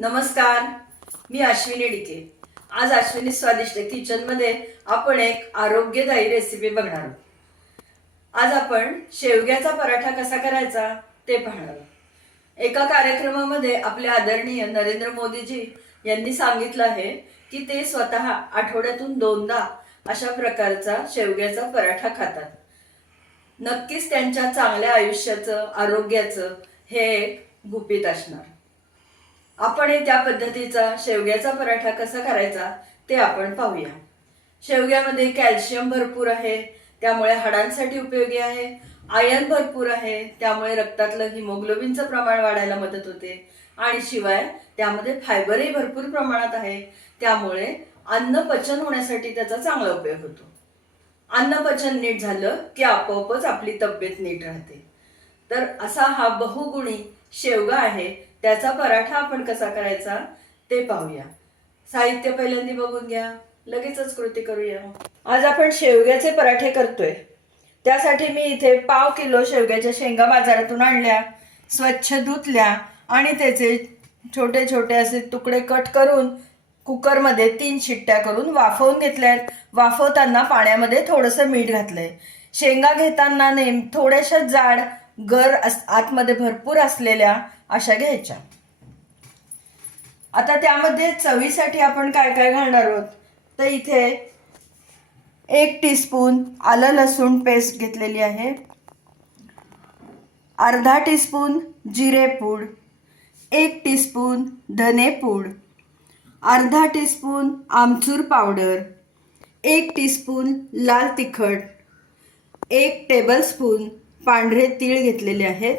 नमस्कार मी अश्विनी डिके. आज अश्विनी स्वादिष्ट किचनमध्ये आपण एक आरोग्यदायी रेसिपी बघणार आहोत. आज आपण शेवग्याचा पराठा कसा करायचा ते पाहणार आहोत. एका कार्यक्रमामध्ये आपले आदरणीय नरेंद्र मोदीजी यांनी सांगितलं आहे की ते स्वतः आठवड्यातून दोनदा अशा प्रकारचा शेवग्याचा पराठा खातात. नक्कीच त्यांच्या चांगल्या आयुष्याचं आरोग्याचं हे एक गुपित असणार. आपण हे त्या पद्धतीचा शेवग्याचा पराठा कसा करायचा ते आपण पाहूया. शेवग्यामध्ये कॅल्शियम भरपूर आहे त्यामुळे हाडांसाठी उपयोगी आहे. आयर्न भरपूर आहे त्यामुळे रक्तातलं हिमोग्लोबिनचं प्रमाण वाढायला मदत होते. आणि शिवाय त्यामध्ये फायबरही भरपूर प्रमाणात आहे त्यामुळे अन्न पचन होण्यासाठी त्याचा चांगला उपयोग होतो. अन्न पचन नीट झालं की आपोआपच आपली तब्येत नीट राहते. तर असा हा बहुगुणी शेवगा आहे त्याचा पराठा आपण कसा करायचा ते पाहूया. साहित्य पहिल्यांदा बघून घ्या. लगेचच कृती करूया. आज आपण शेवग्याचे पराठे करतोय. त्यासाठी मी इथे पाव किलो शेवग्याच्या शेंगा बाजारातून आणल्या स्वच्छ धुतल्या आणि त्याचे छोटे छोटे असे तुकडे कट करून कुकरमध्ये तीन शिट्ट्या करून वाफवून घेतल्यात वाफवताना पाण्यामध्ये थोडंसं मीठ घातलंय. शेंगा घेताना नेम थोड्याशा जाड गर अस आतमध्ये भरपूर असलेल्या अशा घ्यायच्या. आता त्यामध्ये चवीसाठी आपण काय काय घालणार आहोत? तर इथे एक टीस्पून आलं लसूण पेस्ट घेतलेली आहे. अर्धा टीस्पून जिरे पूड. एक टीस्पून धने पूड. अर्धा टीस्पून आमचूर पावडर एक टीस्पून लाल तिखट. एक टेबलस्पून पांढरे तीळ घेतलेले आहेत.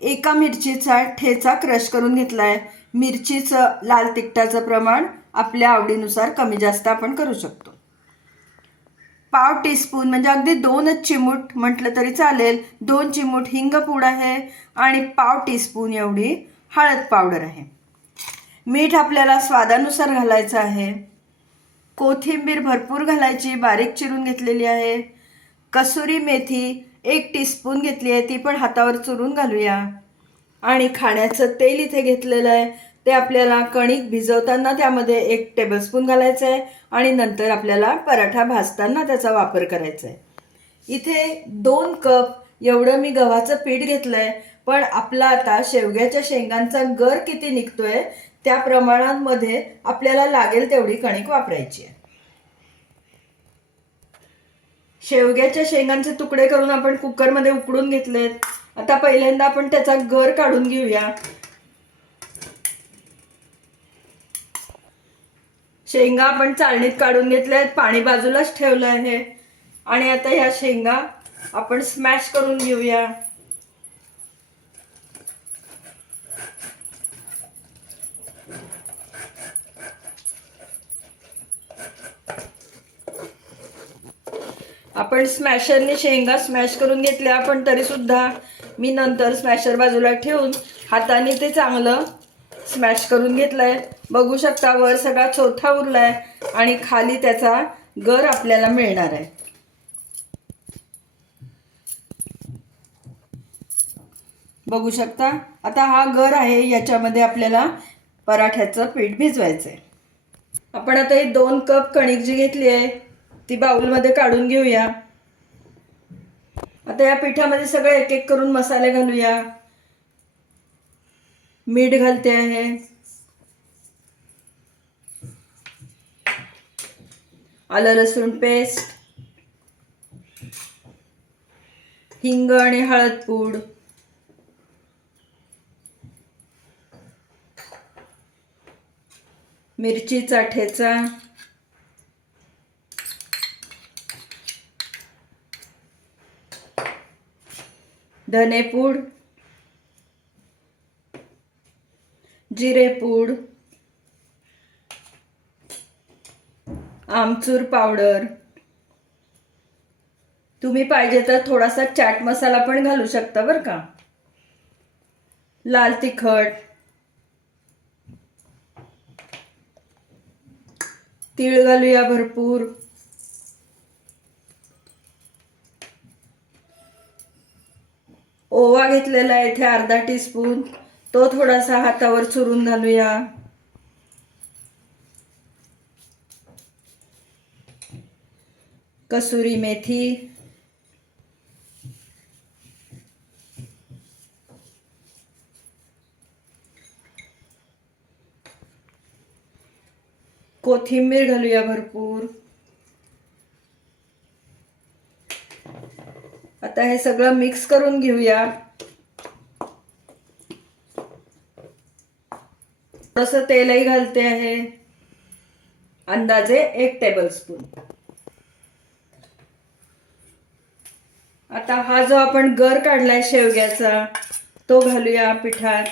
एका मिरचीचा ठेचा क्रश करून घेतला आहे मिरचीचं लाल तिखटाचं प्रमाण आपल्या आवडीनुसार कमी जास्त आपण करू शकतो. पाव टीस्पून म्हणजे अगदी दोनच चिमूट म्हटलं तरी चालेल. दोन चिमूट हिंग पूड आहे आणि पाव टीस्पून एवढी हळद पावडर आहे. मीठ आपल्याला स्वादानुसार घालायचं आहे. कोथिंबीर भरपूर घालायची बारीक चिरून घेतलेली आहे. कसुरी मेथी एक टीस्पून घेतली आहे ती पण हातावर चुरून घालूया. आणि खाण्याचं तेल इथे घेतलेलं आहे ते आपल्याला कणिक भिजवताना त्यामध्ये एक टेबलस्पून घालायचं आहे आणि नंतर आपल्याला पराठा भाजताना त्याचा वापर करायचा आहे. इथे दोन कप एवढं मी गव्हाचं पीठ घेतलं आहे पण आपला आता शेवग्याच्या शेंगांचा गर किती निघतोय त्या प्रमाणांमध्ये आपल्याला लागेल तेवढी कणिक वापरायची आहे. शेवग्याच्या शेंगांचे तुकडे करून आपण कुकरमध्ये उकडून घेतलेत. आता पहिल्यांदा आपण त्याचा गर काढून घेऊया. शेंगा आपण चाळणीत काढून घेतल्या आहेत पाणी बाजूलाच ठेवलं आहे. आणि आता ह्या शेंगा आपण स्मॅश करून घेऊया. आपण स्मॅशरने शेंगा स्मॅश करून घेतल्या पण तरी सुद्धा मी नंतर स्मॅशर बाजूला ठेवून हाताने ते चांगलं स्मॅश करून घेतलंय. बघू शकता वर सगळा चोथा उरलाय आणि खाली त्याचा गर आपल्याला मिळणार आहे. बघू शकता आता हा गर आहे याच्यामध्ये आपल्याला पराठ्याचं पीठ भिजवायचं आहे आपण आता ही दोन कप कणिक जी घेतली आहे ती बाउलमध्ये काढून घेऊया. आता या पिठामध्ये सगळे एक एक करून मसाले घालूया. मीठ घालते आहे. आलं लसूण पेस्ट. हिंग आणि हळद पूड. मिरचीचा ठेचा धनेपूड जिरेपूड आमचूर पावडर. तुम्ही पाहिजे तर थोडासा चाट मसाला पण घालू शकता बरं का. लाल तिखट तीळ घालूया भरपूर. ओवा घेतलेला आहे इथे अर्धा टीस्पून तो थोडासा हातावर चुरून घालूया. कसुरी मेथी. कोथिंबीर घालूया भरपूर. आता हे सगळं मिक्स करून घेऊया. थोडस तेलही घालते आहे. अंदाजे एक टेबल स्पून आता हा जो आपण गर काढलाय शेवग्याचा तो घालूया पिठात.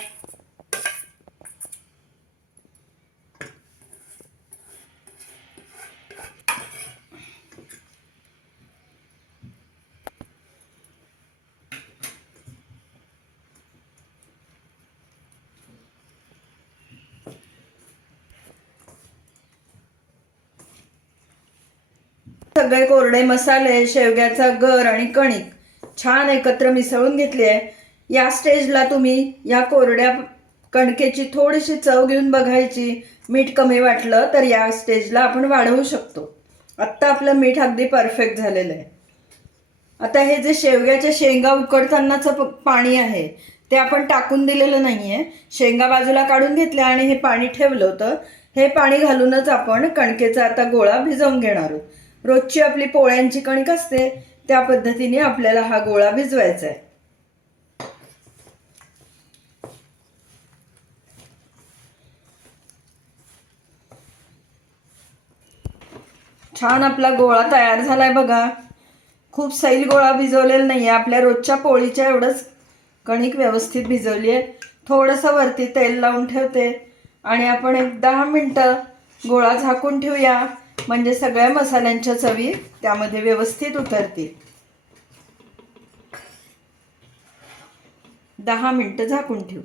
सगळे कोरडे मसाले शेवग्याचा गर आणि कणिक छान एकत्र मिसळून घेतली आहे. या स्टेजला तुम्ही या कोरड्या कणकेची थोडीशी चव घेऊन बघायची मीठ कमी वाटलं तर या स्टेजला आपण वाढवू शकतो. आत्ता आपलं मीठ अगदी परफेक्ट झालेलं आहे. आता हे जे शेवग्याच्या शेंगा उकडतानाचं पाणी आहे ते आपण टाकून दिलेलं नाहीये. शेंगा बाजूला काढून घेतल्या आणि हे पाणी ठेवलं होतं. हे पाणी घालूनच आपण कणकेचा आता गोळा भिजवून घेणार आहोत. रोजची आपली पोळ्यांची कणिक असते त्या पद्धतीने आपल्याला हा गोळा भिजवायचा आहे. छान आपला गोळा तयार झालाय बघा. खूप सैल गोळा भिजवलेला नाही आहे आपल्या रोजच्या पोळीच्या एवढंच कणिक व्यवस्थित भिजवली आहे. थोडंसं वरती तेल लावून ठेवते आणि आपण एक दहा मिनटं गोळा झाकून ठेवूया. म्हणजे सगळ्या मसाल्यांच्या चवी त्यामध्ये व्यवस्थित उतरतील. दहा मिनटं झाकून ठेवू.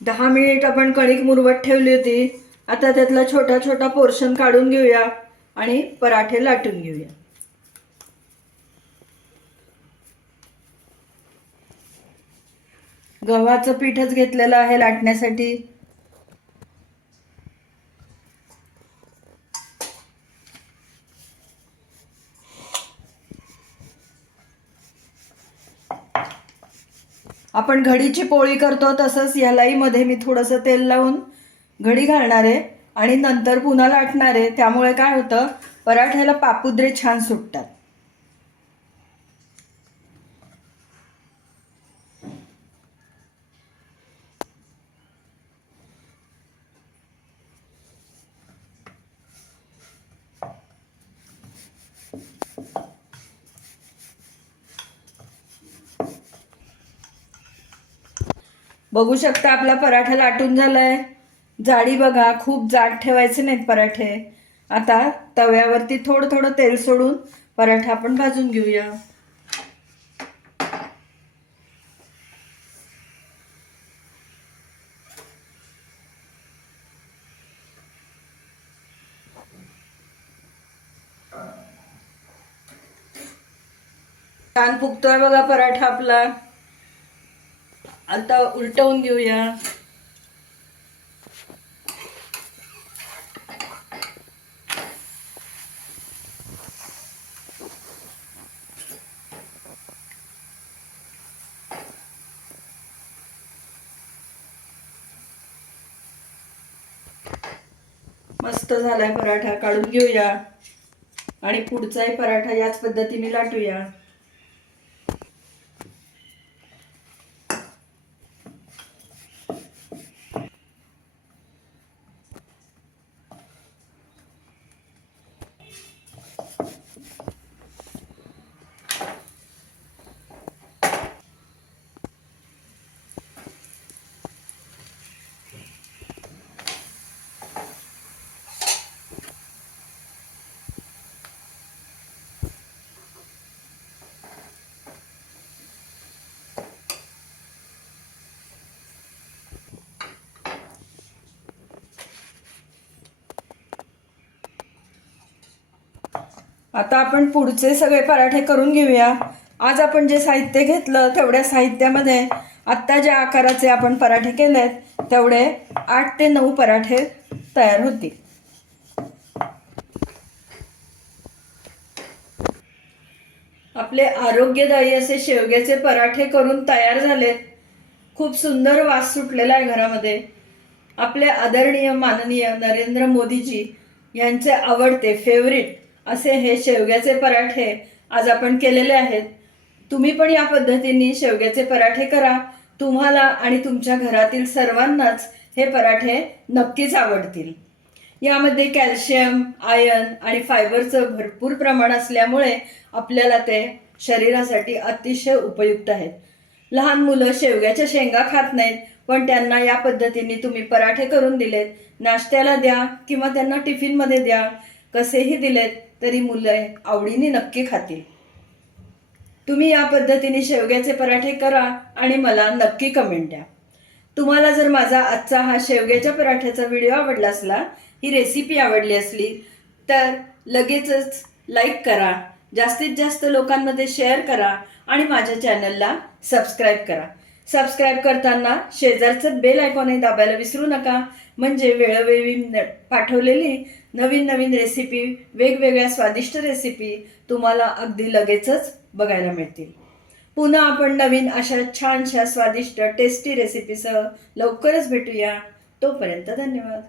दहा मिनिट आपण कणिक मुरवत ठेवली होती. आता त्यातला छोटा छोटा पोर्शन काढून घेऊया आणि पराठे लाटून घेऊया. गव्हाचं पीठच घेतलेलं आहे लाटण्यासाठी. आपण घडीची पोळी करतो तसंच यालाही मध्ये मी थोडंसं तेल लावून घडी घालणार आहे आणि नंतर पुन्हा लाटणार आहे. त्यामुळे काय होतं पराठ्याला पापुद्रे छान सुटतात. बघू शकता आपला पराठा लाटून झालाय. जाडी बघा खूप जाड ठेवायचे नाहीत पराठे. आता तव्यावरती थोडं थोडं तेल सोडून पराठा आपण भाजून घेऊया. छान फुगतोय बघा पराठा आपला. आता उलटवून घेऊया. मस्त झालाय पराठा काढून घेऊया. आणि पुढचाही पराठा याच पद्धतीने लाटूया. आता आपण पुढचे सगळे पराठे करून घेऊया. आज आपण जे साहित्य घेतलं तेवढ्या साहित्यामध्ये आत्ता ज्या आकाराचे आपण पराठे केलेत तेवढे आठ ते नऊ पराठे तयार होतील. आपले आरोग्यदायी असे शेवग्याचे पराठे करून तयार झालेत. खूप सुंदर वास सुटलेला आहे घरामध्ये. आपले आदरणीय माननीय नरेंद्र मोदीजी यांचे आवडते फेवरेट असे हे शेवग्याचे पराठे आज आपण केलेले आहेत. तुम्ही पण या पद्धतीने शेवग्याचे पराठे करा. तुम्हाला आणि तुमच्या घरातील सर्वांनाच हे पराठे नक्कीच आवडतील. यामध्ये कॅल्शियम आयर्न आणि फायबरचं भरपूर प्रमाण असल्यामुळे आपल्याला ते शरीरासाठी अतिशय उपयुक्त आहेत. लहान मुलं शेवग्याच्या शेंगा खात नाहीत पण त्यांना या पद्धतीने तुम्ही पराठे करून दिलेत. नाश्त्याला द्या किंवा त्यांना टिफिनमध्ये द्या. कसेही दिलेत तरी मुलं आवडीने नक्की खातील. तुम्ही या पद्धतीने शेवग्याचे पराठे करा आणि मला नक्की कमेंट द्या. तुम्हाला जर माझा आजचा हा शेवग्याच्या पराठ्याचा व्हिडिओ आवडला असला ही रेसिपी आवडली असली तर लगेचच लाईक करा. जास्तीत जास्त लोकांमध्ये शेअर करा आणि माझ्या चॅनलला सबस्क्राईब करा. सबस्क्राईब करताना शेजारचं बेल आयकॉनही दाबायला विसरू नका. म्हणजे वेळोवेळी पाठवलेली नवीन नवीन रेसिपी वेगवेगळ्या स्वादिष्ट रेसिपी तुम्हाला अगदी लगेचच बघायला मिळतील. पुन्हा आपण नवीन अशा छानशा स्वादिष्ट टेस्टी रेसिपीसह लवकरच भेटूया. तोपर्यंत धन्यवाद.